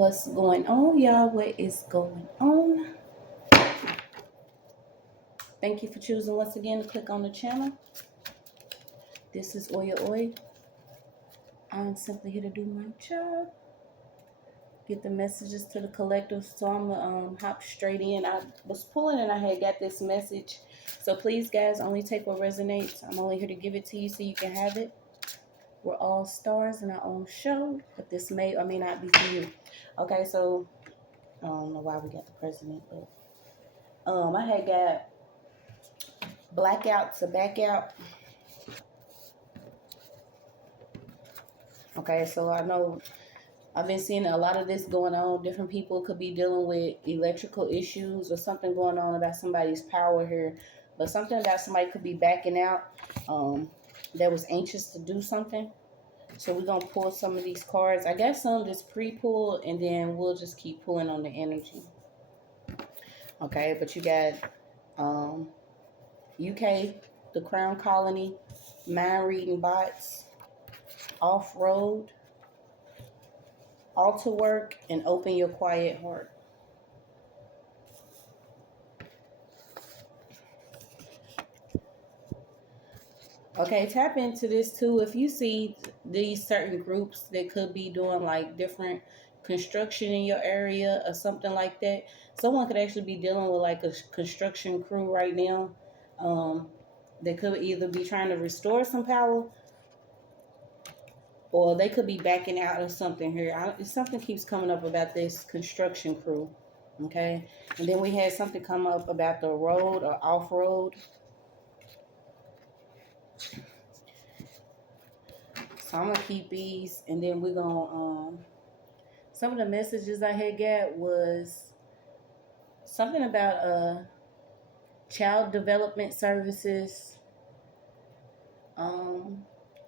What's going on, y'all? What is going on? Thank you for choosing once again to click on the channel. This is OYAOY. I'm simply here to do my job. Get the messages to the collective. So I'm gonna hop straight in. I was pulling and I had got this message. So please, guys, only take what resonates. I'm only here to give it to you so you can have it. We're all stars in our own show, but this may or may not be for you. Okay, so I don't know why we got the president, but I had got blackout to back out. Okay, so I know I've been seeing a lot of this going on. Different people could be dealing with electrical issues or something going on about somebody's power here. But something about somebody could be backing out that was anxious to do something. So we're going to pull some of these cards. I got some just pre-pulled, and then we'll just keep pulling on the energy. Okay, but you got UK, the Crown Colony, mind reading bots, off-road, altar work, and open your quiet heart. Okay, tap into this too. If you see these certain groups that could be doing like different construction in your area or something like that, someone could actually be dealing with like a construction crew right now. They could either be trying to restore some power, or they could be backing out of something here. Something keeps coming up about this construction crew. Okay, and then we had something come up about the road or off-road. So I'm gonna keep these, and then we're gonna some of the messages I had got was something about child development services.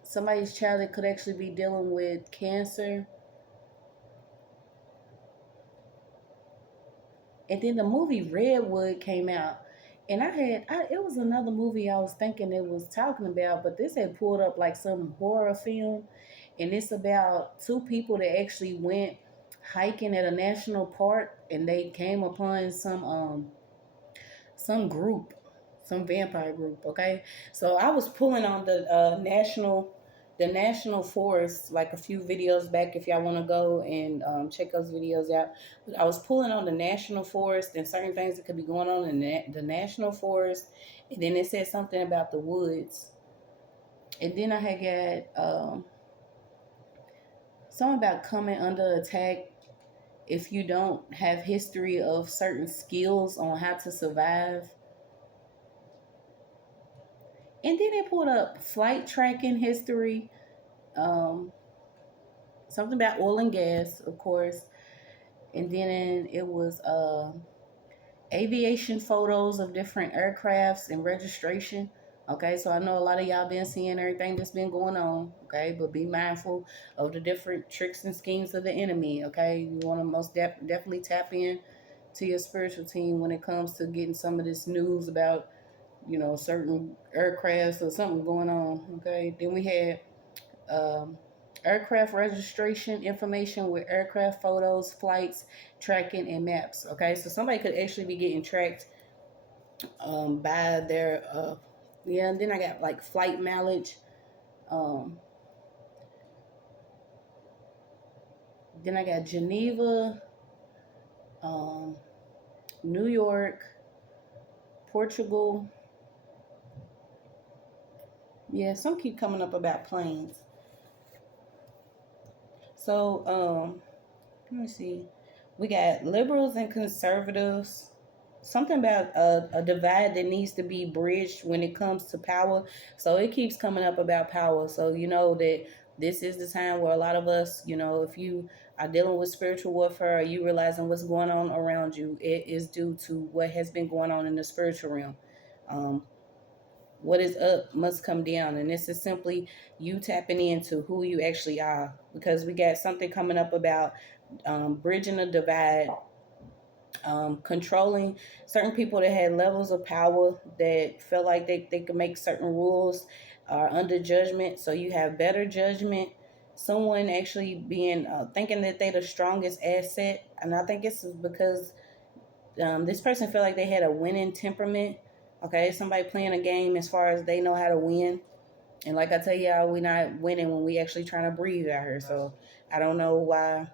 Somebody's child that could actually be dealing with cancer. And then the movie Redwood came out, and it was another movie I was thinking it was talking about, but this had pulled up like some horror film, and it's about two people that actually went hiking at a national park, and they came upon some group, some vampire group. Okay, so I was pulling on the national forest like a few videos back if y'all want to go and check those videos out. But I was pulling on the national forest and certain things that could be going on in the national forest, and then it said something about the woods, and then I had got something about coming under attack if you don't have history of certain skills on how to survive. And then they pulled up flight tracking history, something about oil and gas, of course. And then it was aviation photos of different aircrafts and registration. Okay, so I know a lot of y'all been seeing everything that's been going on. Okay, but be mindful of the different tricks and schemes of the enemy. Okay, you want to most definitely tap in to your spiritual team when it comes to getting some of this news about, certain aircrafts or something going on. Okay, then we had aircraft registration information with aircraft photos, flights, tracking, and maps. Okay, so somebody could actually be getting tracked by their yeah. And then I got like flight mileage. Then I got Geneva, New York, Portugal. Yeah, some keep coming up about planes. So let me see. We got liberals and conservatives. Something about a divide that needs to be bridged when it comes to power. So it keeps coming up about power. So you know that this is the time where a lot of us, if you are dealing with spiritual warfare, or you realizing what's going on around you, it is due to what has been going on in the spiritual realm. What is up must come down, and this is simply you tapping into who you actually are, because we got something coming up about bridging a divide, controlling certain people that had levels of power that felt like they could make certain rules are under judgment. So you have better judgment, someone actually being thinking that they're the strongest asset, and I think it's because this person felt like they had a winning temperament. Okay, somebody playing a game as far as they know how to win. And like I tell y'all, we not winning when we actually trying to breathe out here. So I don't know why,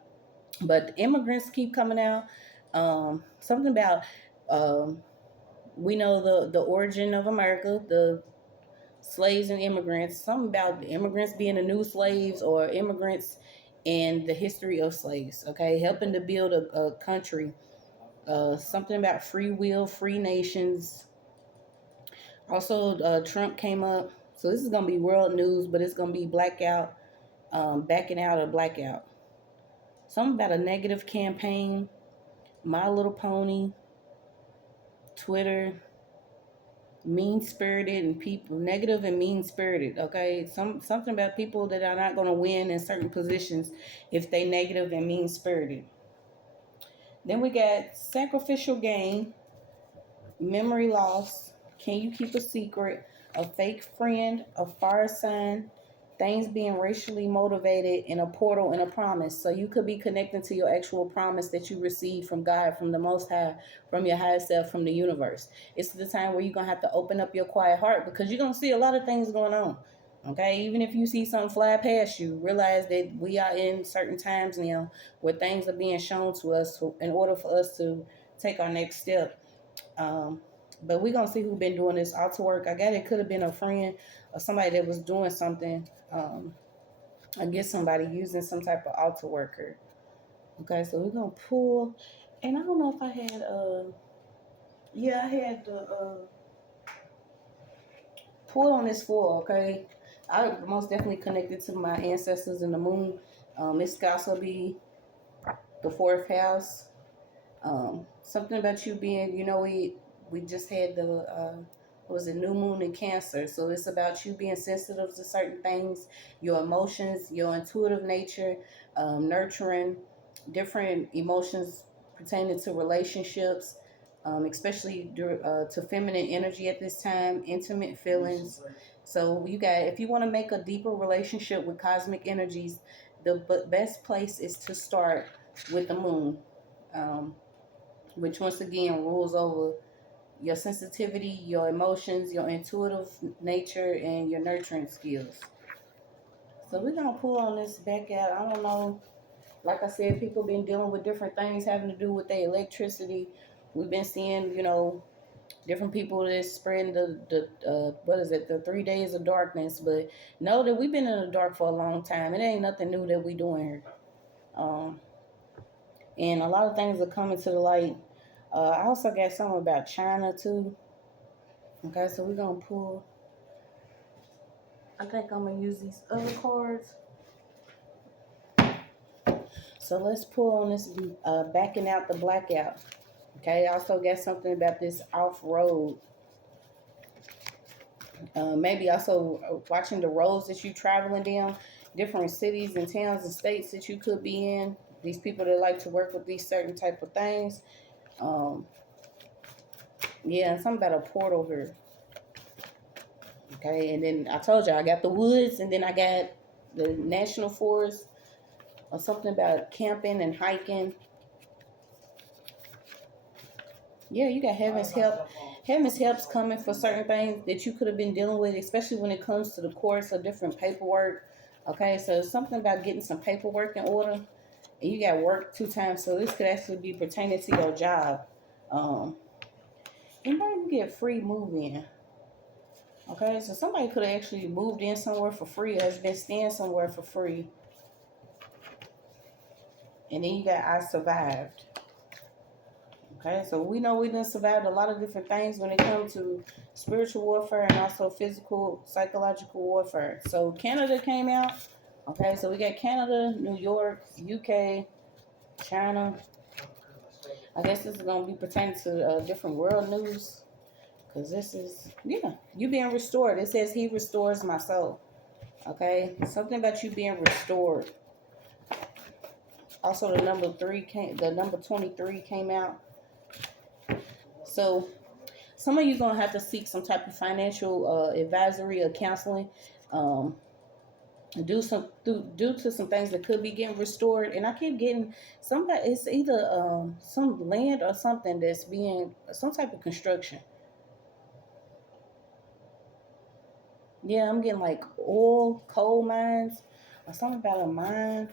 but immigrants keep coming out. Something about we know the origin of America, the slaves and immigrants. Something about immigrants being the new slaves, or immigrants and the history of slaves. Okay, helping to build a country. Something about free will, free nations. Also, Trump came up. So this is gonna be world news, but it's gonna be blackout, backing out of blackout. Something about a negative campaign. My Little Pony, Twitter, mean spirited and people negative and mean spirited. Okay, something about people that are not gonna win in certain positions if they negative and mean spirited. Then we got sacrificial gain, memory loss, can you keep a secret, a fake friend, a fire sign, things being racially motivated, in a portal and a promise. So you could be connecting to your actual promise that you received from God, from the Most High, from your higher self, from the universe. It's the time where you're going to have to open up your quiet heart, because you're going to see a lot of things going on. Okay, even if you see something fly past you, realize that we are in certain times now where things are being shown to us in order for us to take our next step. But we're gonna see who been doing this altar work. I guess it could have been a friend or somebody that was doing something. I guess somebody using some type of altar worker. Okay, so we're gonna pull, and I don't know if I had yeah, I had the pull on this foil. Okay, I most definitely connected to my ancestors in the moon. This could also be the fourth house. Something about you being, we just had the was it new moon in Cancer, so it's about you being sensitive to certain things, your emotions, your intuitive nature, nurturing different emotions pertaining to relationships, especially to feminine energy at this time, intimate feelings. So you got, if you want to make a deeper relationship with cosmic energies, the best place is to start with the moon. Which once again rules over your sensitivity, your emotions, your intuitive nature, and your nurturing skills. So we're gonna pull on this back out. I don't know. Like I said, people been dealing with different things having to do with their electricity. We've been seeing, different people that's spreading the what is it, the 3 days of darkness. But know that we've been in the dark for a long time. It ain't nothing new that we doing here. And a lot of things are coming to the light. I also got something about China too. Okay, so we're gonna pull. I think I'm gonna use these other cards. So let's pull on this backing out the blackout. Okay, I also got something about this off road. Maybe also watching the roads that you traveling down, different cities and towns and states that you could be in. These people that like to work with these certain type of things. Yeah, and something about a portal here. Okay, and then I told you I got the woods, and then I got the national forest, or something about camping and hiking. Yeah, you got heaven's help. Heaven's help's coming for certain things that you could have been dealing with, especially when it comes to the courts or different paperwork. Okay, so it's something about getting some paperwork in order, and you got work 2 times, so this could actually be pertaining to your job. Anybody can get free move in. Okay, so somebody could have actually moved in somewhere for free, or has been staying somewhere for free. And then you got I survived. Okay, so we know we done survived a lot of different things when it comes to spiritual warfare and also physical, psychological warfare. So Canada came out. Okay, so we got Canada, New York, UK, China. I guess this is going to be pertaining to different world news. Because this is, yeah, you being restored. It says he restores my soul. Okay, something about you being restored. Also, the number 23 came out. So some of you gonna have to seek some type of financial advisory or counseling. due to some things that could be getting restored. And I keep getting somebody, it's either some land or something that's being some type of construction. Yeah, I'm getting like oil, coal mines, or something about a mine.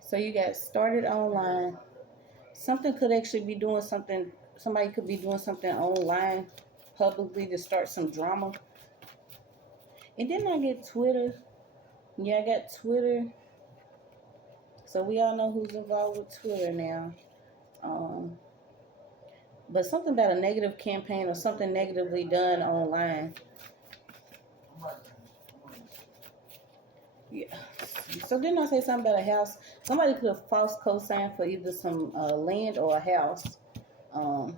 So you got started online. Something could actually be doing something. Somebody could be doing something online publicly to start some drama. And then I get Twitter. Yeah, I got Twitter. So we all know who's involved with Twitter now. Um, but something about a negative campaign or something negatively done online. Yeah. So didn't I say something about a house? Somebody could have false co-signed for either some land or a house. Um,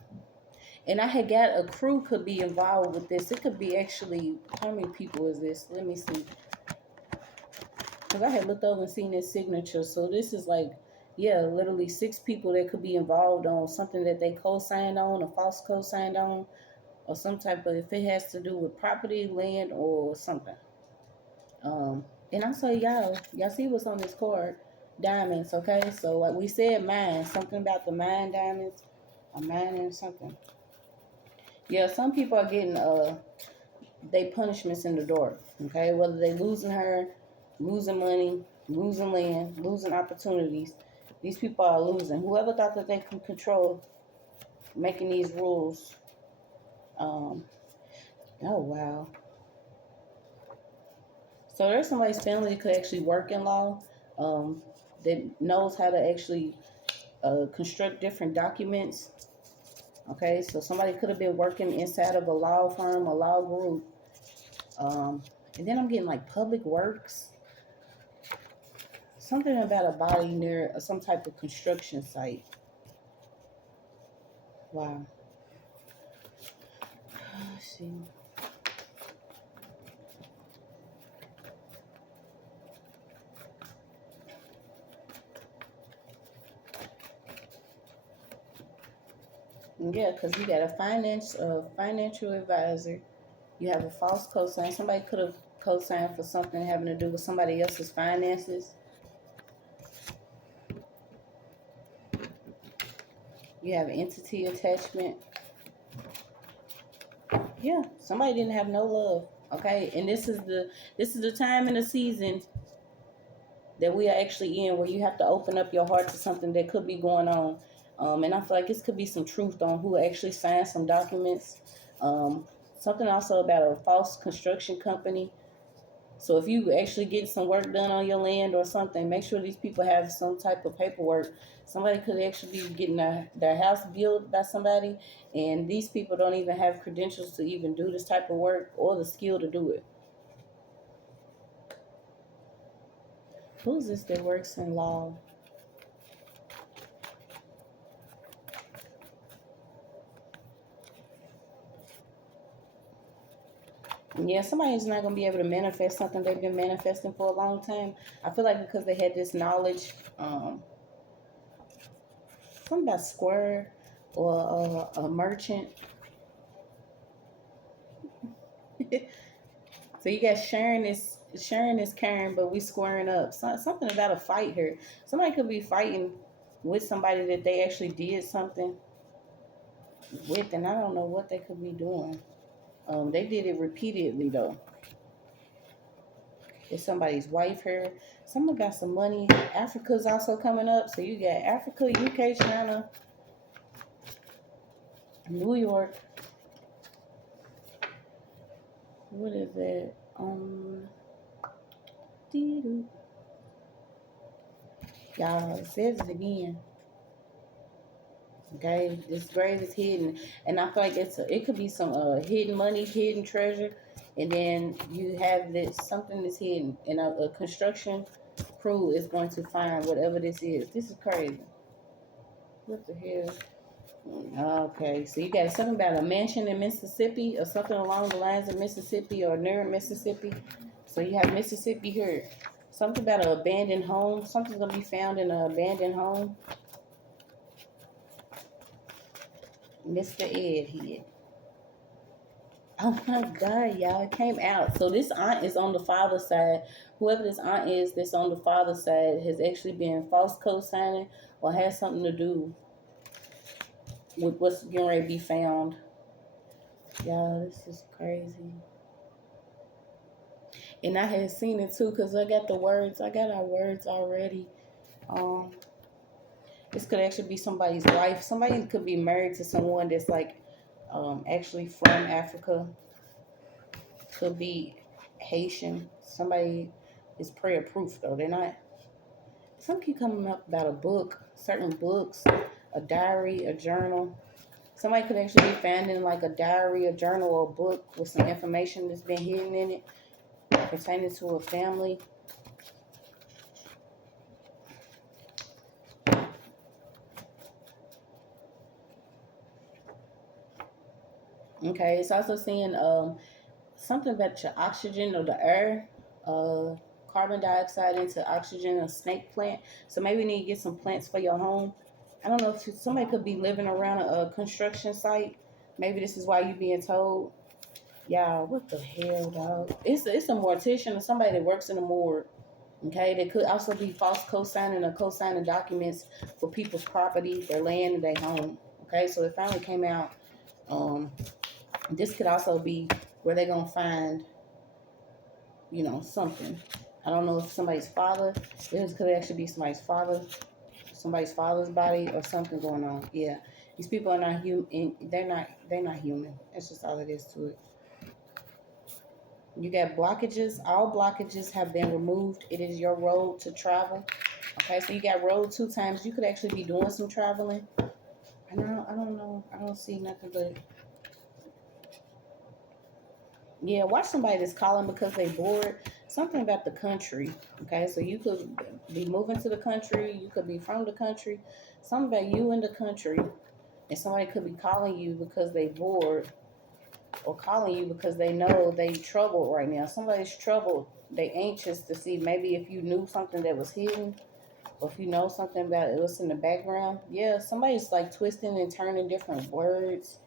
and I had got a crew could be involved with this. It could be actually, how many people is this? Let me see. Because I had looked over and seen this signature. So this is like, yeah, literally 6 people that could be involved on something that they co-signed on, a false co-signed on, or some type of, if it has to do with property, land, or something. And I say, y'all see what's on this card? Diamonds, okay? So like we said, mine, something about the mine diamonds, a mine and something. Yeah, some people are getting they punishments in the dark, okay? Whether they losing her, losing money, losing land, losing opportunities. These people are losing. Whoever thought that they can control making these rules. Oh wow. So there's somebody's family that could actually work in law, that knows how to actually construct different documents. Okay, so somebody could have been working inside of a law firm, a law group. And then I'm getting like public works, something about a body near some type of construction site. Wow. Let's see. Yeah, because you got a financial advisor. You have a false cosign. Somebody could have co-signed for something having to do with somebody else's finances. You have entity attachment. Yeah, somebody didn't have no love. Okay, and this is the time in the season that we are actually in where you have to open up your heart to something that could be going on. And I feel like this could be some truth on who actually signed some documents. Something also about a false construction company. So if you actually get some work done on your land or something, make sure these people have some type of paperwork. Somebody could actually be getting their house built by somebody, and these people don't even have credentials to even do this type of work or the skill to do it. Who's this that works in law? Yeah, somebody's not gonna be able to manifest something they've been manifesting for a long time. I feel like because they had this knowledge, something about square or a merchant. So you got sharing is caring, but we squaring up. Something about a fight here. Somebody could be fighting with somebody that they actually did something with, and I don't know what they could be doing. They did it repeatedly though. It's somebody's wife here. Someone got some money. Africa's also coming up. So you got Africa, UK, China, New York. What is that? Y'all, it says it again. Okay, this grave is hidden, and I feel like it could be some hidden money, hidden treasure, and then you have this something that's hidden, and a construction crew is going to find whatever this is. This is crazy. What the hell? Okay, so you got something about a mansion in Mississippi or something along the lines of Mississippi or near Mississippi. So you have Mississippi here. Something about an abandoned home. Something's gonna be found in an abandoned home. Mr. Ed here. Oh my God, y'all, it came out. So this aunt is on the father's side. Whoever this aunt is that's on the father's side has actually been false co-signing or has something to do with what's getting ready to be found. Y'all, this is crazy. And I had seen it too because I got the words. I got our words already. Um, this could actually be somebody's wife. Somebody could be married to someone that's like actually from Africa. Could be Haitian. Somebody is prayer proof though. They're not. Some keep coming up about a book, certain books, a diary, a journal. Somebody could actually be finding like a diary, a journal, or a book with some information that's been hidden in it pertaining to a family. Okay, it's also saying something about your oxygen or the air, uh, carbon dioxide into oxygen, a snake plant. So maybe you need to get some plants for your home. I don't know if somebody could be living around a construction site. Maybe this is why you're being told. Yeah, what the hell, dog? It's a mortician or somebody that works in the morgue. Okay, they could also be false co-signing or co-signing documents for people's property, their land, and their home. Okay, so it finally came out. Um, this could also be where they're gonna find, something. I don't know if somebody's father. This could actually be somebody's father's body, or something going on. Yeah, these people are not human. They're not human. That's just all it is to it. You got blockages. All blockages have been removed. It is your road to travel. Okay, so you got road 2 times. You could actually be doing some traveling. I don't know. I don't see nothing but, yeah, watch somebody that's calling because they bored. Something about the country. Okay, so you could be moving to the country. You could be from the country. Something about you in the country. And somebody could be calling you because they bored, or calling you because they know they troubled right now. Somebody's troubled. They anxious to see maybe if you knew something that was hidden, or if you know something about it was in the background. Yeah, somebody's like twisting and turning different words.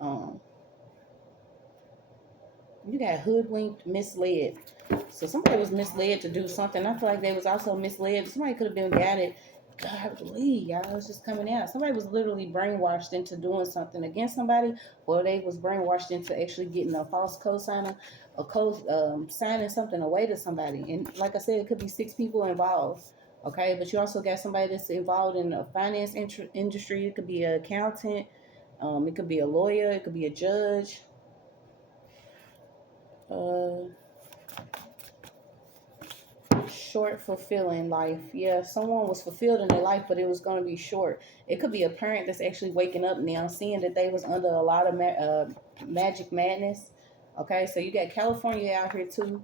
Um, you got hoodwinked, misled. So somebody was misled to do something. I feel like they was also misled. Somebody could have been guided. God, believe y'all, it's just coming out. Somebody was literally brainwashed into doing something against somebody, or they was brainwashed into actually getting a false co-signer, signing something away to somebody. And like I said, it could be 6 people involved. Okay, but you also got somebody that's involved in the finance industry. It could be an accountant. It could be a lawyer. It could be a judge. Uh, Short, fulfilling life. Yeah, someone was fulfilled in their life, but it was going to be short. It could be a parent that's actually waking up now, seeing that they was under a lot of magic madness. Okay, so you got California out here too.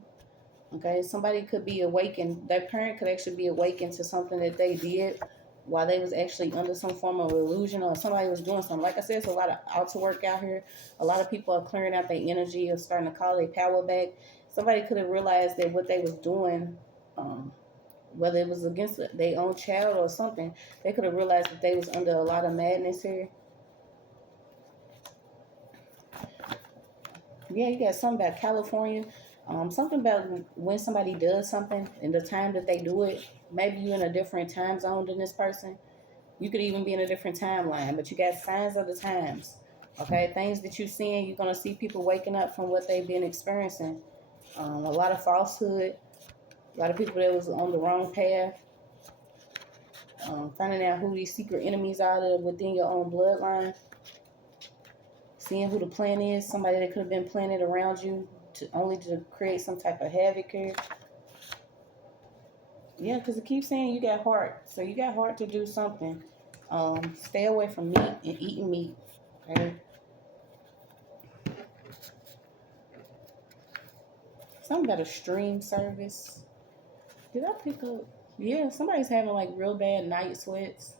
Okay, somebody could be awakened. That parent could actually be awakened to something that they did while they was actually under some form of illusion, or somebody was doing something. Like I said, it's a lot of outer work out here. A lot of people are clearing out their energy, or starting to call their power back. Somebody could have realized that what they was doing, um, whether it was against their own child or something, they could have realized that they was under a lot of madness here. Yeah, you got something about California. Something about when somebody does something and the time that they do it. Maybe you in a different time zone than this person. You could even be in a different timeline, but you got signs of the times. Okay, things that you're seeing, you're gonna see people waking up from what they've been experiencing. A lot of falsehood, a lot of people that was on the wrong path. Finding out who these secret enemies are that are within your own bloodline. Seeing who the plan is, somebody that could have been planted around you to create some type of havoc here. Yeah, because it keeps saying you got heart. So you got heart to do something. Stay away from meat and eating meat. Okay. Something about a stream service. Did I pick up? Yeah, somebody's having like real bad night sweats.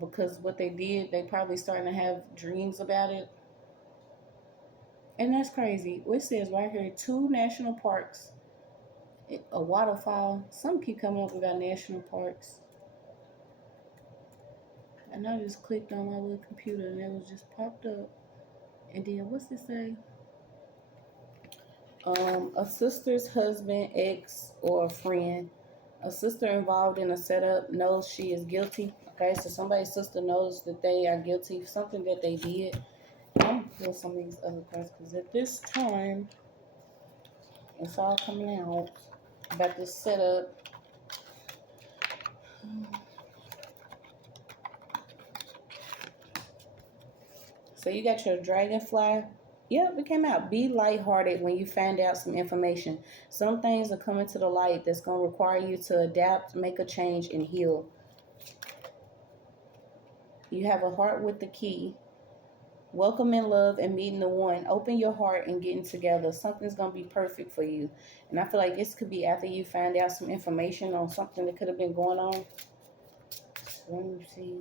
Because what they did, they probably starting to have dreams about it. And that's crazy. It says right here 2 national parks, a waterfall. Some keep coming up about national parks. And I just clicked on my little computer and it was just popped up. And then what's this say? A sister's husband, ex, or a friend. A sister involved in a setup knows she is guilty. Okay, so somebody's sister knows that they are guilty of something that they did. I'm gonna pull some of these other cards because at this time, it's all coming out about this setup. So you got your dragonfly. Yep, it came out. Be lighthearted when you find out some information. Some things are coming to the light that's going to require you to adapt, make a change, and heal. You have a heart with the key. Welcoming love and meeting the one. Open your heart and getting together. Something's going to be perfect for you. And I feel like this could be after you find out some information on something that could have been going on. Let me see.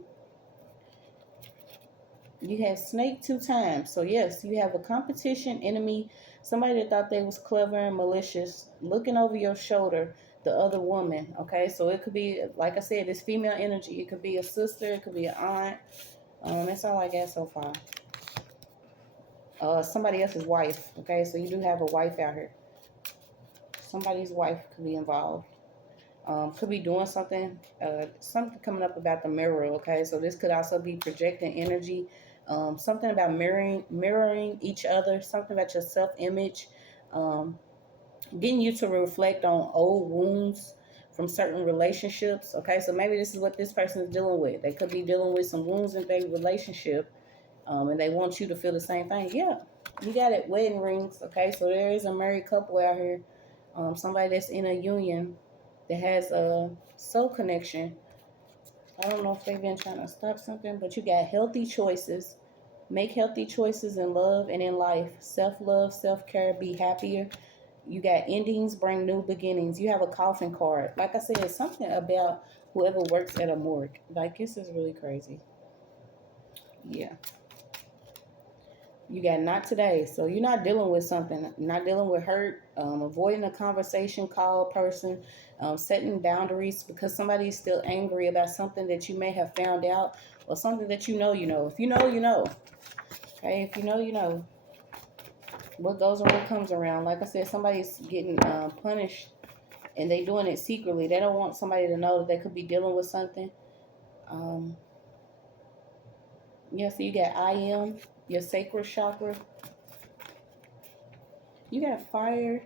You have snake 2 times. So yes, you have a competition, enemy, somebody that thought they was clever and malicious, looking over your shoulder, the other woman. Okay, so it could be, like I said, this female energy. It could be a sister, it could be an aunt. That's all I got so far. Somebody else's wife. Okay, so you do have a wife out here. Somebody's wife could be involved. Could be doing something coming up about the mirror. Okay, so this could also be projecting energy, something about mirroring each other, something about your self-image, getting you to reflect on old wounds from certain relationships. Okay, so maybe this is what this person is dealing with. They could be dealing with some wounds in their relationship, and they want you to feel the same thing. Yeah, you got it. Wedding rings. Okay, so there is a married couple out here, somebody that's in a union that has a soul connection. I don't know if they've been trying to stop something, but you got healthy choices. Make healthy choices in love and in life. Self-love, self-care, be happier. You got endings, bring new beginnings. You have a coffin card. Like I said, it's something about whoever works at a morgue. Like, this is really crazy. Yeah. You got not today. So you're not dealing with something, not dealing with hurt, avoiding a conversation, call a person, setting boundaries because somebody's still angry about something that you may have found out or something that you know you know. If you know, you know. Okay, if you know, you know. What goes around comes around. Like I said, somebody's getting punished and they doing it secretly. They don't want somebody to know that they could be dealing with something. Yeah, so you got I am, your sacral chakra. You got fire.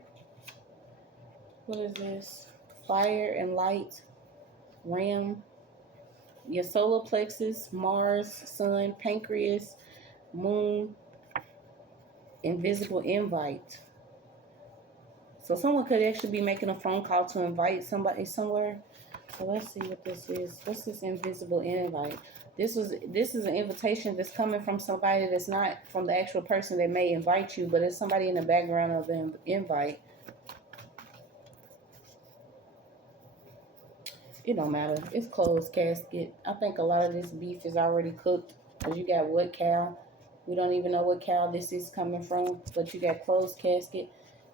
What is this? Fire and light, Ram, your solar plexus, Mars, Sun, pancreas, Moon, invisible invite. So someone could actually be making a phone call to invite somebody somewhere. So let's see what this is. What's this invisible invite? This is an invitation that's coming from somebody that's not from the actual person that may invite you, but it's somebody in the background of the invite. It don't matter. It's closed casket. I think a lot of this beef is already cooked because you got what cow. We don't even know what cow this is coming from, but you got closed casket.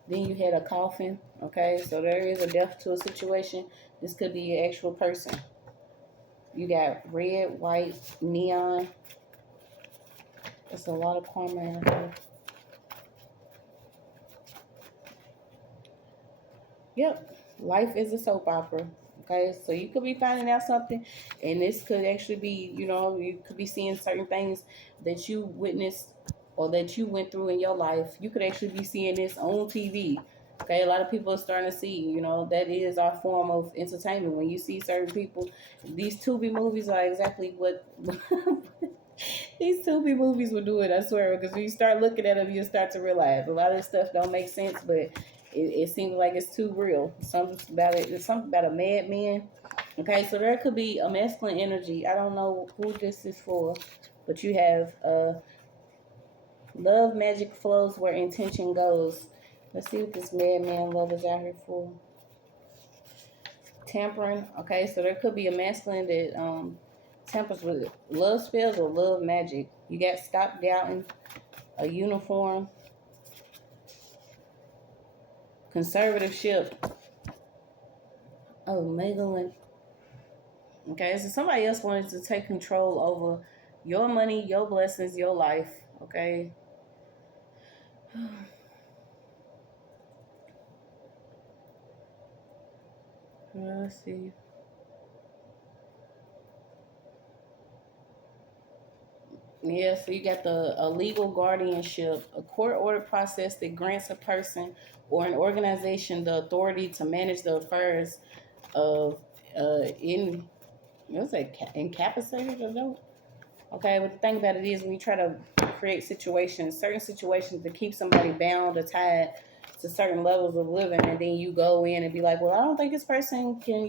Then you had a coffin. Okay, so there is a death to a situation. This could be an actual person. You got red, white, neon. That's a lot of karma in here. Yep, life is a soap opera. Okay, so you could be finding out something, and this could actually be, you could be seeing certain things that you witnessed or that you went through in your life. You could actually be seeing this on TV. Okay, a lot of people are starting to see, that is our form of entertainment. When you see certain people, these Tubi movies are exactly what these Tubi movies will do it, I swear, because when you start looking at them, you start to realize a lot of this stuff don't make sense, but it seems like it's too real. Something about it. It's something about a madman. Okay, so there could be a masculine energy. I don't know who this is for, but you have love magic flows where intention goes. Let's see what this madman love is out here for. Tampering. Okay, so there could be a masculine that tampers with love spells or love magic. You got stop doubting, a uniform, conservativeship. Oh, Megalyn. Okay, so somebody else wanted to take control over your money, your blessings, your life. Okay. Let's see. Yeah, so you got a legal guardianship, a court-ordered process that grants a person or an organization the authority to manage the affairs of in what's that, incapacitated adult. Okay, but the thing about it is when you try to create situations, certain situations to keep somebody bound or tied to certain levels of living, and then you go in and be like, well, I don't think this person can,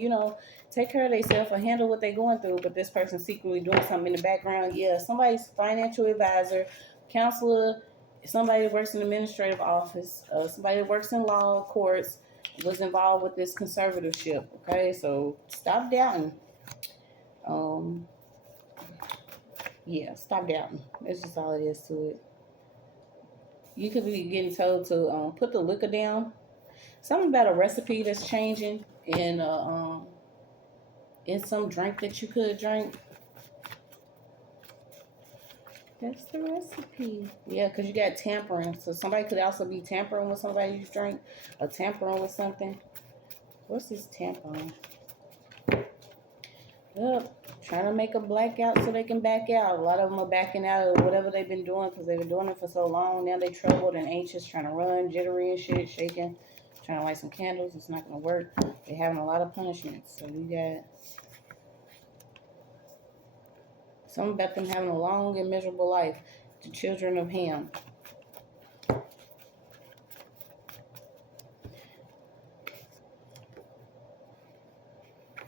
take care of themselves or handle what they're going through, but this person's secretly doing something in the background. Yeah, somebody's financial advisor, counselor, somebody that works in the administrative office, somebody that works in law courts was involved with this conservativeship. Okay, so stop doubting. Um, yeah, stop doubting. That's just all it is to it. You could be getting told to put the liquor down. Something about a recipe that's changing in some drink that you could drink. That's the recipe. Yeah, because you got tampering. So somebody could also be tampering with somebody's drink or tampering with something. What's this tampering? Yep, trying to make a blackout so they can back out. A lot of them are backing out of whatever they've been doing because they've been doing it for so long. Now they troubled and anxious, trying to run, jittery and shit, shaking, trying to light some candles. It's not going to work. They're having a lot of punishments. So we got something about them having a long and miserable life. The children of Ham.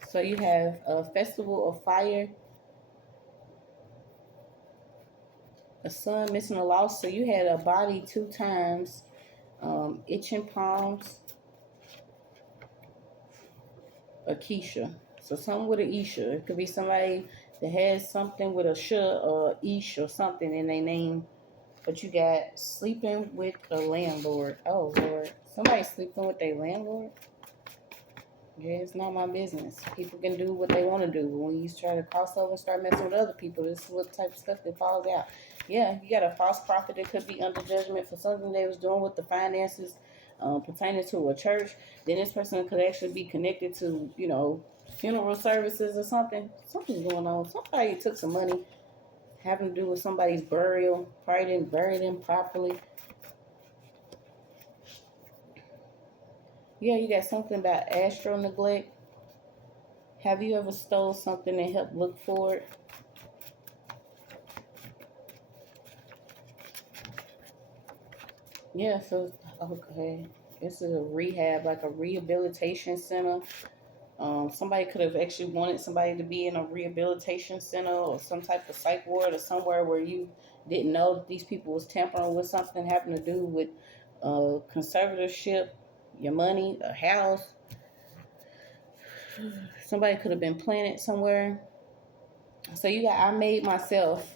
So you have a festival of fire, a son missing, a loss. So you had a body 2 times, itching palms, a Keisha. So something with a Isha. It could be somebody that has something with a Sh or Ish or something in their name. But you got sleeping with a landlord. Oh, Lord. Somebody sleeping with their landlord? Yeah, it's not my business. People can do what they want to do. But when you try to cross over and start messing with other people, this is what type of stuff that falls out. Yeah, you got a false prophet that could be under judgment for something they was doing with the finances pertaining to a church. Then this person could actually be connected to, funeral services or something. Something's going on. Somebody took some money having to do with somebody's burial. Probably didn't bury them properly. Yeah, you got something about astral neglect. Have you ever stole something and helped look for it? Yeah, so, okay. This is a rehab, like a rehabilitation center. Somebody could have actually wanted somebody to be in a rehabilitation center or some type of psych ward or somewhere where you didn't know that these people was tampering with something having to do with conservatorship, your money, a house. Somebody could have been planted somewhere. So you got, I made myself,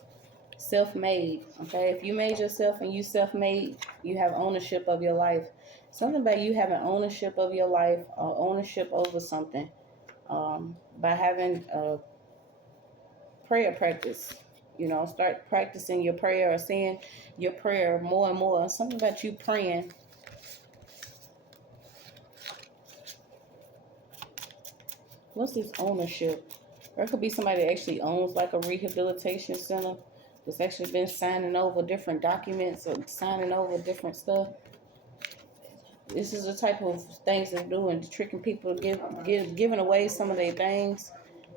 self-made. Okay, if you made yourself and you self-made, you have ownership of your life. Something about you having ownership of your life or ownership over something by having a prayer practice. Start practicing your prayer or saying your prayer more and more. Something about you praying. What's this ownership? Or it could be somebody that actually owns like a rehabilitation center that's actually been signing over different documents or signing over different stuff. This is the type of things they're doing, tricking people to giving away some of their things.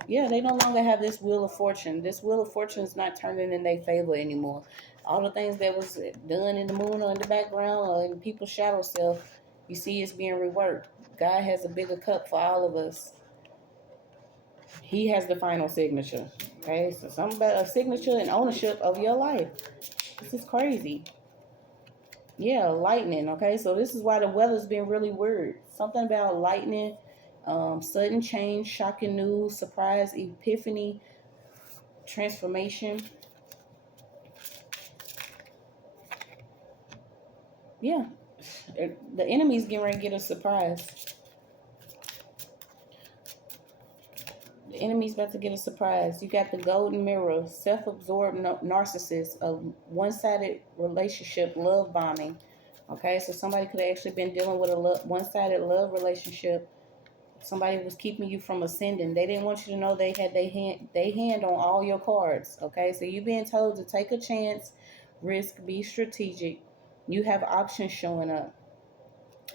Yeah, they no longer have this wheel of fortune. This wheel of fortune is not turning in their favor anymore. All the things that was done in the moon or in the background or in people's shadow self, you see it's being reworked. God has a bigger cup for all of us. He has the final signature. Okay, so something about a signature and ownership of your life. This is crazy. Yeah, lightning. Okay, so this is why the weather's been really weird. Something about lightning, sudden change, shocking news, surprise, epiphany, transformation. Yeah, the enemy's getting ready to get a surprise. The enemy's about to get a surprise. You got the golden mirror, self-absorbed narcissist, a one-sided relationship, love bombing. Okay, so somebody could have actually been dealing with a one-sided love relationship. Somebody was keeping you from ascending. They didn't want you to know they had their hand on all your cards. Okay, so you're being told to take a chance, risk, be strategic. You have options showing up.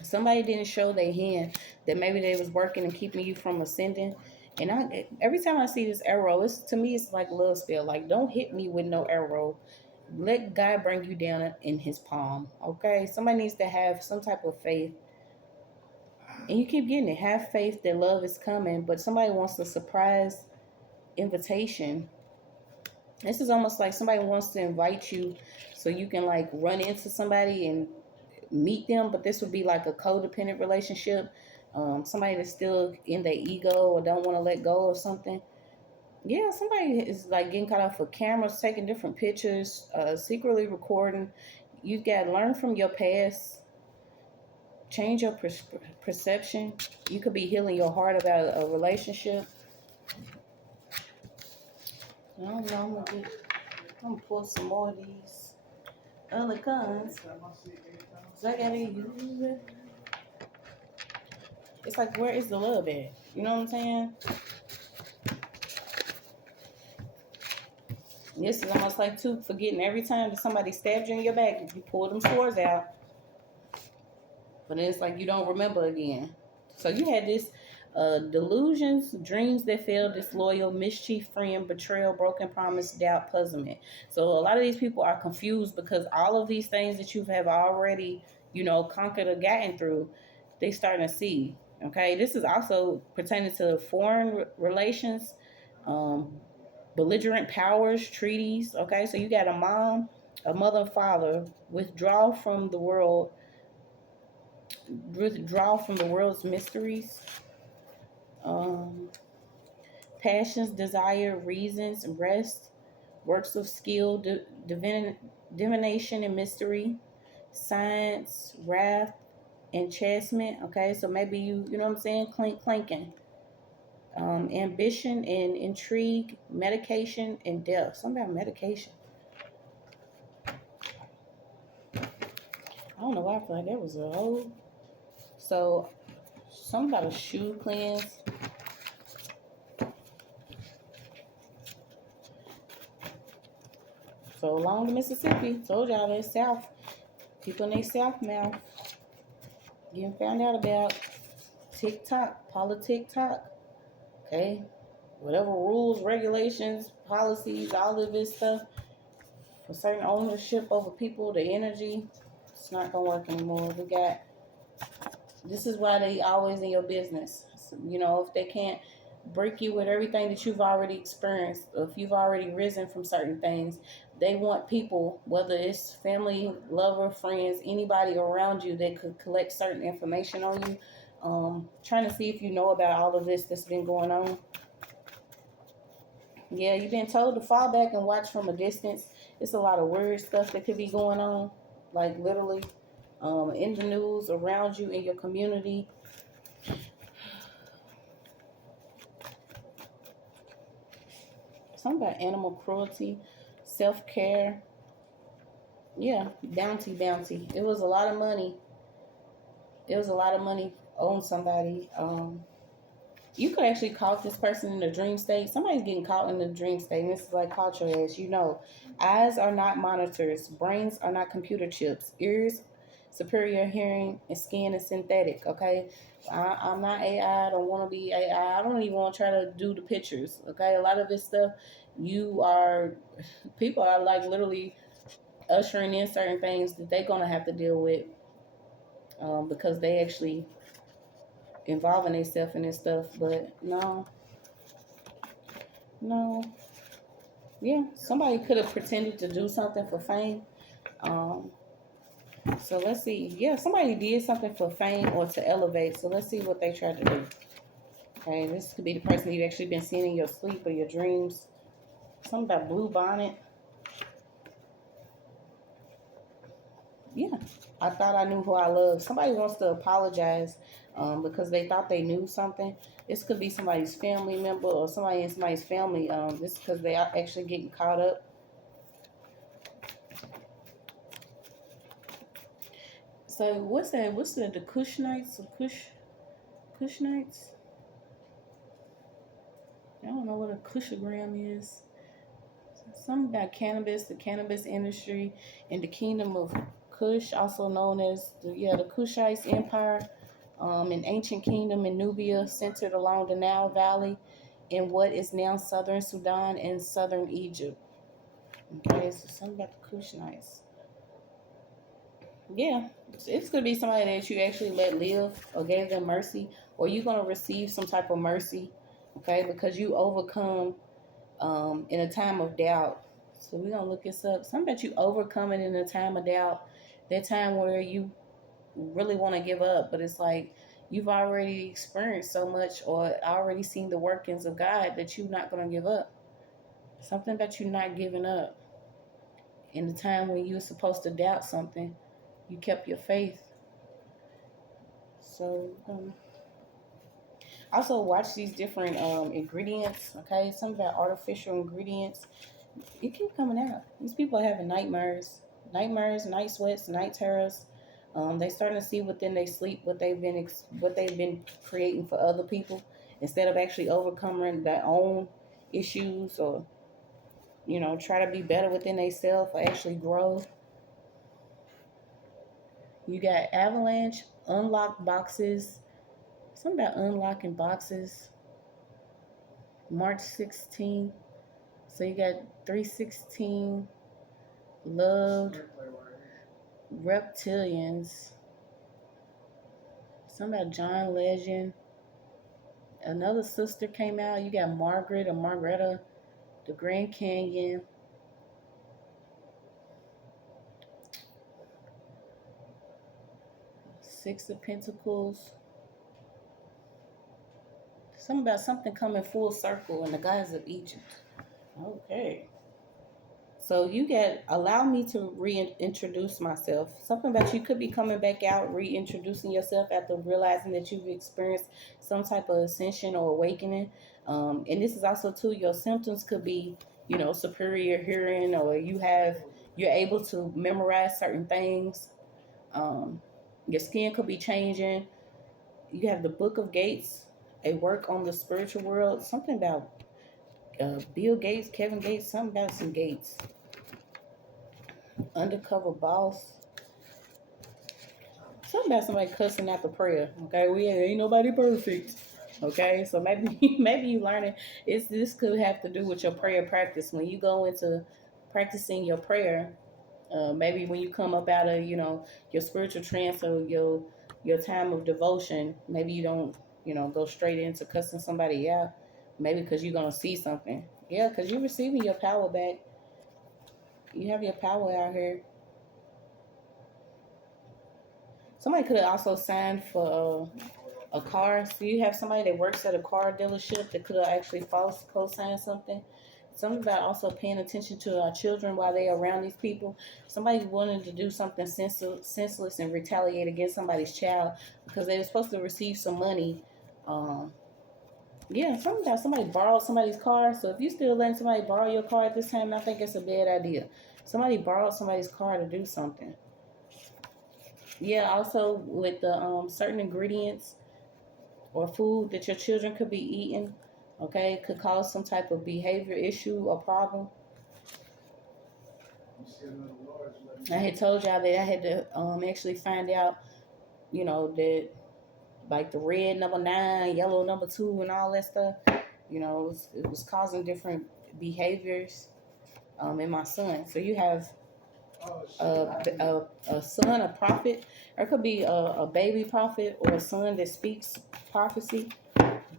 Somebody didn't show their hand that maybe they was working and keeping you from ascending. And every time I see this arrow, it's to me it's like love spell. Like, don't hit me with no arrow. Let God bring you down in his palm. Okay? Somebody needs to have some type of faith. And you keep getting it. Have faith that love is coming, but somebody wants a surprise invitation. This is almost like somebody wants to invite you so you can like run into somebody and meet them, but this would be like a codependent relationship. Somebody that's still in their ego or don't want to let go or something. Yeah, somebody is like getting caught up for cameras, taking different pictures, secretly recording. You got to learn from your past, change your perception. You could be healing your heart about a relationship. I don't know. I'm gonna pull some more of these other guns. So I gotta use it. It's like, where is the love at? You know what I'm saying? This is almost like too forgetting every time that somebody stabs you in your back, you pull them swords out. But then it's like you don't remember again. So you had this delusions, dreams that fail, disloyal, mischief, friend, betrayal, broken promise, doubt, puzzlement. So a lot of these people are confused because all of these things that you have already, conquered or gotten through, they starting to see. Okay, this is also pertaining to foreign relations, belligerent powers, treaties. Okay, so you got a mom, a mother, and father withdraw from the world, mysteries, um, passions, desire, reasons, rest, works of skill, divination and mystery, science, wrath, enchantment. Okay, so maybe you know what I'm saying, clinking. Ambition and intrigue, medication and death. Something about medication. I don't know why I feel like that was a whole. So, something about a shoe cleanse. So along the Mississippi, told y'all they south. People in their south mouth getting found out about TikTok, TikTok. Okay, whatever rules, regulations, policies, all of this stuff for certain ownership over people, the energy, it's not gonna work anymore. This is why they always in your business. So, if they can't break you with everything that you've already experienced, or if you've already risen from certain things, they want people, whether it's family, lover, friends, anybody around you that could collect certain information on you, trying to see if you know about all of this that's been going on. Yeah, you've been told to fall back and watch from a distance. It's a lot of weird stuff that could be going on, like literally in the news, around you, in your community. Something about animal cruelty, self-care. Yeah, bounty. It was a lot of money. On somebody. You could actually caught this person in a dream state. Somebody's getting caught in the dream state. And this is like, caught your ass. Eyes are not monitors. Brains are not computer chips. Ears, superior hearing, and skin is synthetic. Okay, I'm not AI. I don't want to be AI. I don't even want to try to do the pictures. Okay, a lot of this stuff, people are like literally ushering in certain things that they're gonna have to deal with, because they actually involving themselves in this stuff. But no, yeah, somebody could have pretended to do something for fame. So let's see. Yeah, somebody did something for fame or to elevate. So let's see what they tried to do. Okay, this could be the person you've actually been seeing in your sleep or your dreams. Something about blue bonnet. Yeah, I thought I knew who I loved. Somebody wants to apologize because they thought they knew something. This could be somebody's family member or somebody in somebody's family. This is because they are actually getting caught up. So what's that? What's the Kushnites or Kushnites? what Cosigner is. Something about cannabis, the cannabis industry in the kingdom of Kush, also known as the Kushite Empire, an ancient kingdom in Nubia centered along the Nile Valley in what is now southern Sudan and southern Egypt. Okay, so something about the Kushites. Yeah, it's going to be somebody that you actually let live or gave them mercy, or you're going to receive some type of mercy, okay, because you overcome in a time of doubt. So we're going to look this up. Something that you overcoming in a time of doubt, that time where you really want to give up, but it's like you've already experienced so much or already seen the workings of God that you're not going to give up. Something that you're not giving up. In the time when you're supposed to doubt something, you kept your faith. So also watch these different ingredients, okay? Some about artificial ingredients. It keep coming out. These people are having nightmares, night sweats, night terrors. They starting to see within their sleep what they've been creating for other people instead of actually overcoming their own issues, or try to be better within themselves or actually grow. You got avalanche, unlocked boxes. Something about unlocking boxes. March 16th. So you got 316. Loved reptilians. Something about John Legend. Another sister came out. You got Margaret or Margareta. The Grand Canyon. Six of Pentacles. Something about something coming full circle in the guise of Egypt. Okay. So you get allow me to reintroduce myself. Something about you could be coming back out, reintroducing yourself after realizing that you've experienced some type of ascension or awakening. And this is also too, your symptoms could be, superior hearing, or you're able to memorize certain things. Your skin could be changing. You have the Book of Gates, a work on the spiritual world. Something about Bill Gates, Kevin Gates, something about some Gates. Undercover boss. Something about somebody cussing out the prayer. Okay, we ain't nobody perfect. Okay, so maybe you learning this could have to do with your prayer practice. When you go into practicing your prayer, maybe when you come up out of your spiritual trance or your time of devotion, maybe you don't go straight into cussing somebody out. Maybe because you're gonna see something. Yeah, because you're receiving your power back. You have your power out here. Somebody could have also signed for a car. So you have somebody that works at a car dealership that could have actually false co-signed something. Something about also paying attention to our children while they're around these people. Somebody wanted to do something senseless and retaliate against somebody's child because they were supposed to receive some money. Yeah, something about somebody borrowed somebody's car. So if you still letting somebody borrow your car at this time, I think it's a bad idea. Somebody borrowed somebody's car to do something. Yeah, also with the certain ingredients or food that your children could be eating, okay, it could cause some type of behavior issue or problem. I had told y'all that I had to actually find out, that like the red number 9, yellow number 2, and all that stuff, it was causing different behaviors in my son. So you have a son, a prophet, or it could be a baby prophet or a son that speaks prophecy.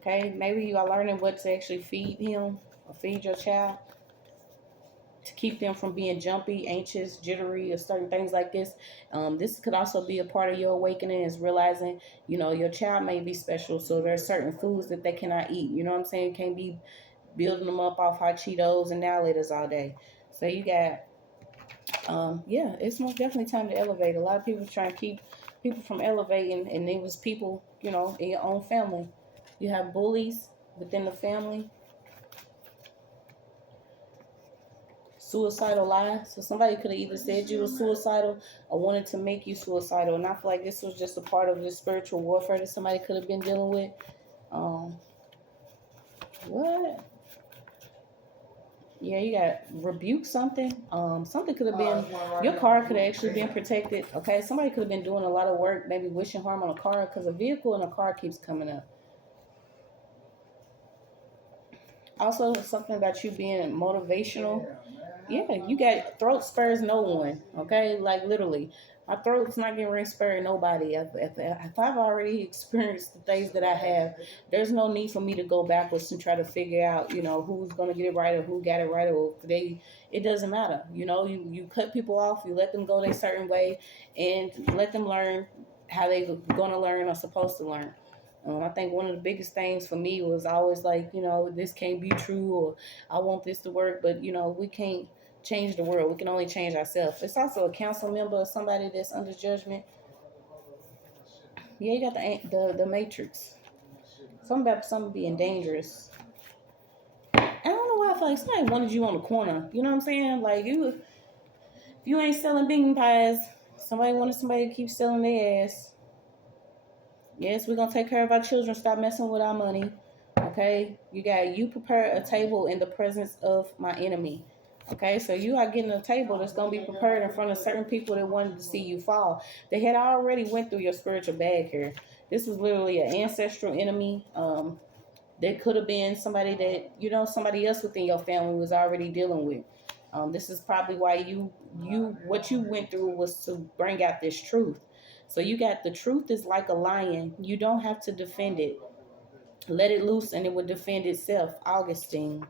Okay, maybe you are learning what to actually feed him or feed your child to keep them from being jumpy, anxious, jittery, or certain things like this. This could also be a part of your awakening, is realizing, your child may be special. So there are certain foods that they cannot eat. You know what I'm saying? Can't be building them up off hot Cheetos and Now-Laters all day. So you got, it's most definitely time to elevate. A lot of people trying to keep people from elevating, and it was people, in your own family. You have bullies within the family. Suicidal lie. So somebody could have either said you were suicidal or wanted to make you suicidal. And I feel like this was just a part of the spiritual warfare that somebody could have been dealing with. What? Yeah, you got rebuke something. Something could have been, your car could have actually been protected. Okay, somebody could have been doing a lot of work, maybe wishing harm on a car, because a vehicle and a car keeps coming up. Also, something about you being motivational. Yeah, you got throat spurs no one. Okay, like literally, my throat's not getting ready to spur nobody. If I've already experienced the things that I have, there's no need for me to go backwards and try to figure out, who's gonna get it right or who got it right, or if they. It doesn't matter. You cut people off, you let them go their certain way, and let them learn how they gonna learn or supposed to learn. I think one of the biggest things for me was always like, this can't be true, or I want this to work, but we can't change the world. We can only change ourselves. It's also a council member or somebody that's under judgment. Yeah, you got the matrix. Something about something being dangerous. I don't know why I feel like somebody wanted you on the corner. You know what I'm saying? Like if you ain't selling bean pies, somebody wanted somebody to keep selling their ass. Yes, we're gonna take care of our children. Stop messing with our money. Okay, you prepare a table in the presence of my enemy. Okay, so you are getting a table that's gonna be prepared in front of certain people that wanted to see you fall. They had already went through your spiritual bag here. This was literally an ancestral enemy. There could have been somebody that somebody else within your family was already dealing with. This is probably why what you went through was to bring out this truth. So you got the truth is like a lion. You don't have to defend it. Let it loose and it will defend itself. Augustine.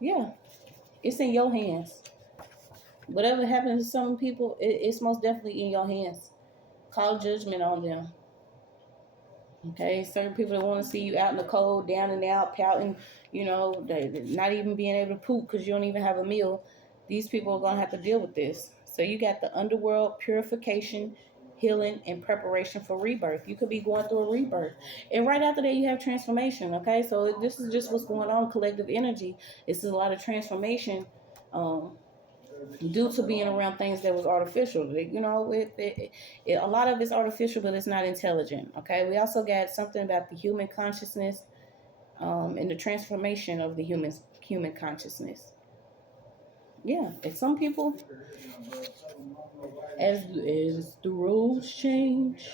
Yeah, it's in your hands. Whatever happens to some people, it's most definitely in your hands. Call judgment on them. Okay, certain people that want to see you out in the cold, down and out, pouting, not even being able to poop because you don't even have a meal. These people are going to have to deal with this. So you got the underworld purification, healing, and preparation for rebirth. You could be going through a rebirth. And right after that, you have transformation. Okay, so this is just what's going on, collective energy. This is a lot of transformation. Due to being around things that was artificial. A lot of it's artificial, but it's not intelligent. Okay, we also got something about the human consciousness, and the transformation of the human consciousness. Yeah, and some people, as the rules change,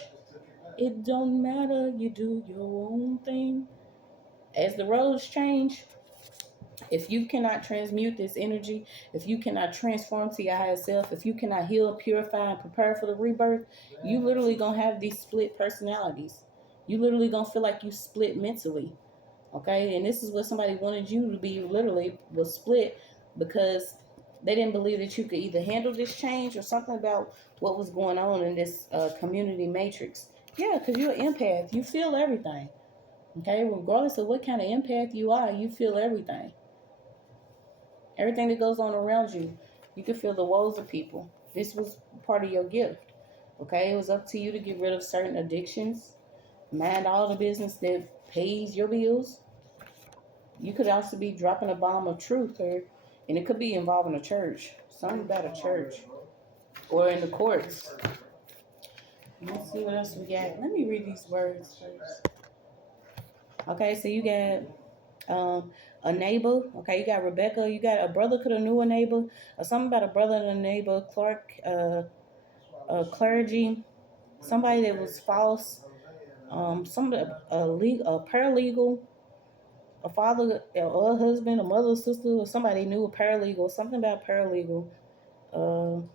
it don't matter. You do your own thing. As the roads change, if you cannot transmute this energy, if you cannot transform to your higher self, if you cannot heal, purify, and prepare for the rebirth, you literally gonna have these split personalities. You literally gonna feel like you split mentally. Okay, and this is what somebody wanted you to be. Literally was split because they didn't believe that you could either handle this change or something about what was going on in this community matrix. Yeah, because you're an empath. You feel everything. Okay, regardless of what kind of empath you are, you feel everything. Everything that goes on around you, you can feel the woes of people. This was part of your gift. Okay, it was up to you to get rid of certain addictions, mind all the business that pays your bills. You could also be dropping a bomb of truth, and it could be involving a church. Something about a church or in the courts. Let's see what else we got. Let me read these words first. Okay, so you got a neighbor. Okay, you got Rebecca. You got a brother could have knew a neighbor, or something about a brother and a neighbor. Clark, a clergy, somebody that was false. A paralegal, a father, or a husband, a mother, a sister, or somebody knew a paralegal. Something about paralegal.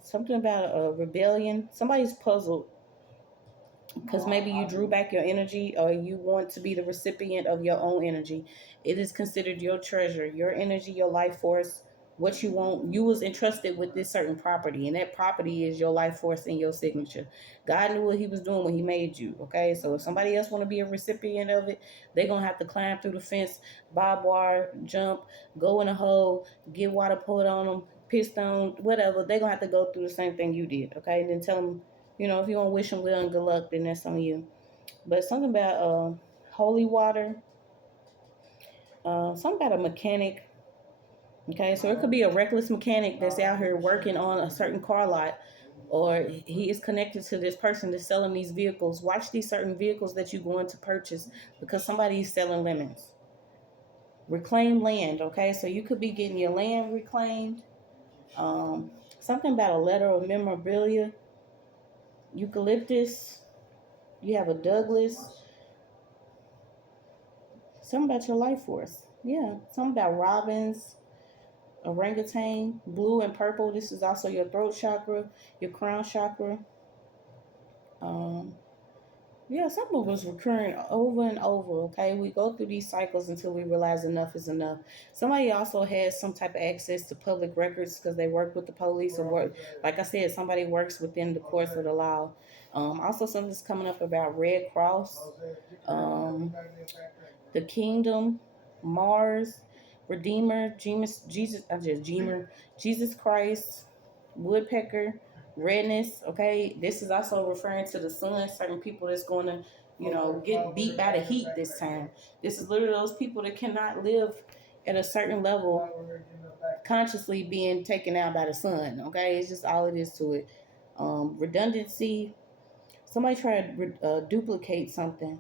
Something about a rebellion. Somebody's puzzled because maybe you drew back your energy or you want to be the recipient of your own energy. It is considered your treasure, your energy, your life force, what you want. You was entrusted with this certain property, and that property is your life force and your signature. God knew what he was doing when he made you. Okay, so if somebody else want to be a recipient of it, they're gonna have to climb through the fence, barbed wire, jump, go in a hole, get water poured on them, pissed on, whatever. They're gonna have to go through the same thing you did. Okay, and then tell them, if you want to wish them well and good luck, then that's on you. But something about holy water, something about a mechanic. Okay, so it could be a reckless mechanic that's out here working on a certain car lot, or he is connected to this person that's selling these vehicles. Watch these certain vehicles that you're going to purchase because somebody is selling lemons. Reclaim land, okay? So you could be getting your land reclaimed. Something about a letter of memorabilia. Eucalyptus. You have a Douglas. Something about your life force. Yeah. Something about robins, orangutan, blue and purple. This is also your throat chakra, your crown chakra. Um, Yeah, something was recurring over and over. Okay, we go through these cycles until we realize enough is enough. Somebody also has some type of access to public records because they work with the police or work. Like I said, somebody works within the course of the law. Also, something's coming up about Red Cross, the Kingdom, Mars, Redeemer, Jesus Christ, Woodpecker, redness. Okay, this is also referring to the sun. Certain people that's going to, get beat by the heat this time. This is literally those people that cannot live at a certain level consciously being taken out by the sun. Okay, it's just all it is to it. Redundancy. Somebody tried to duplicate something.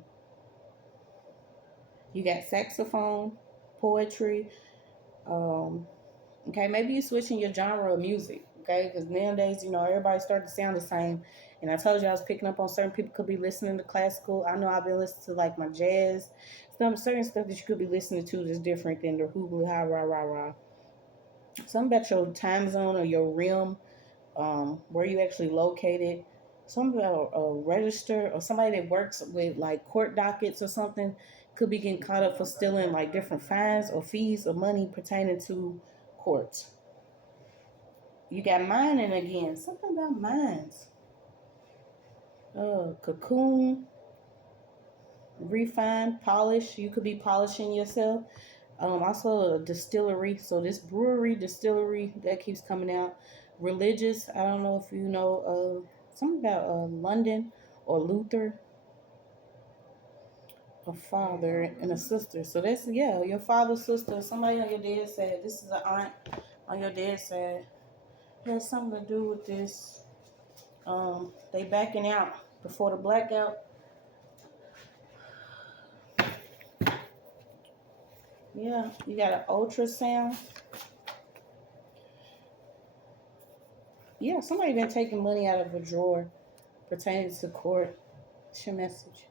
You got saxophone, poetry. Um, okay, maybe you're switching your genre of music. Okay, because nowadays, everybody started to sound the same. And I told you I was picking up on certain people could be listening to classical. I know I've been listening to like my jazz, certain stuff that you could be listening to that's different than the hoobly ha rah rah rah. Something about your time zone or your realm, where you actually located. Something about a register or somebody that works with like court dockets or something could be getting caught up for stealing like different fines or fees or money pertaining to courts. You got mining again. Something about mines. Cocoon, refine, polish. You could be polishing yourself. Also a distillery. So this brewery, distillery that keeps coming out. Religious. I don't know if you know something about London or Luther. A father and a sister. So that's your father's sister. Somebody on your dad's side. This is an aunt on your dad's side. It has something to do with this. They backing out before the blackout. Yeah, you got an ultrasound. Yeah, somebody been taking money out of a drawer pertaining to court. It's your message.